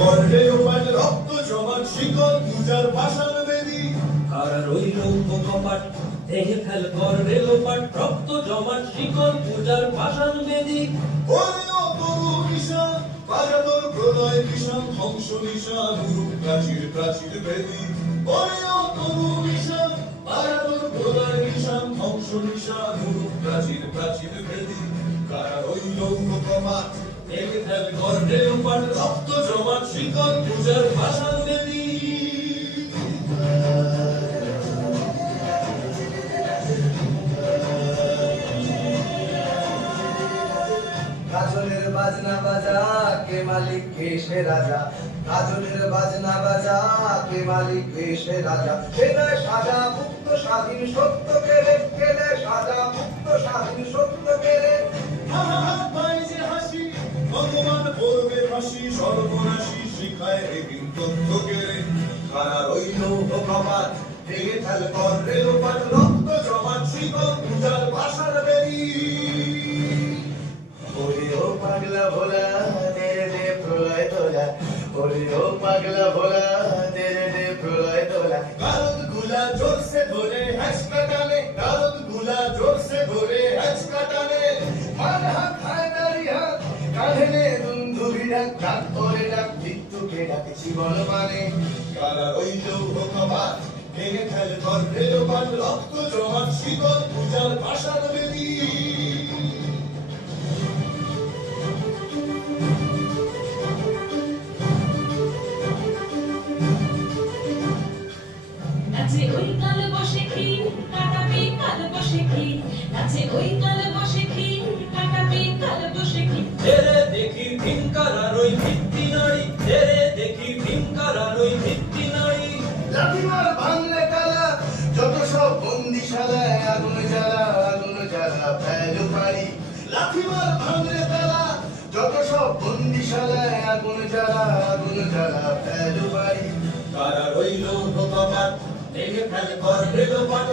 কর্ণে ওপাট রক্ত সমান শিকল পূজার পাষাণ বেদী। আর রইল কপাট ভেঙে ফেল কর। রেলোপাট রক্ত জমাট শিকল পূজার পাষাণ বেদী। ওরে বাজানোর প্রলয় বিষান ধ্বংস নিশান গুরু প্রাচীর প্রাচীর বেদী। ওরে তরু বাজানোর প্রলয় বিষান ধ্বংস নিশান গুরু প্রাচীর প্রাচীর বেদী। কারা রইল কপাট ভেঙে ফেল কর রেলোপাট রক্ত জমাট শিকল পূজার পাষাণ বেদী গাজনের বাজনা বাজা, কে মালিক, কে সে রাজা? গাজনের বাজনা বাজা, কে মালিক, কে সে রাজা? দেয় সাজা মুক্ত স্বাধীন সত্য কে দেয় সাজা মুক্ত স্বাধীন সত্য কেড়ে হাহাহাত পায় যে হাসি ভগবান করবে ফাঁসি সর্বনাশী শিখায় রে তথ্য কেড়ে কারা রইল কপাট ভেঙে ফেল কর রেলোপাট রক্ত জমাট শিকল পূজার পাষাণ বেদী ওরে ও পাগলা ভোলা তেরে দে প্রলয় তোলা ওরে ও পাগলা ভোলা তেরে দে প্রলয় তোলা। গারদগুলা জোরসে ধরে হ্যাচ জীবন মানে কারা রইল কপাট ভেঙে ফেল কর রেলোপাট রক্ত জমাট শিকল পূজার পাষাণ বেদী। নাচে ওই কাল বসে কি কাটাবে কাল বসে কি নাচে ওই কাল বসে কি কাটাবে কাল বসে কি দেখি যত সব বন্দিশালায় আগুন জ্বালা আগুন জ্বালা ফেলু পারি কারা রইল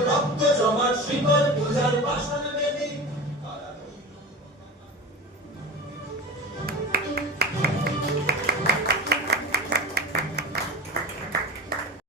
রক্ত জমার শিকর পূজার পাষাণ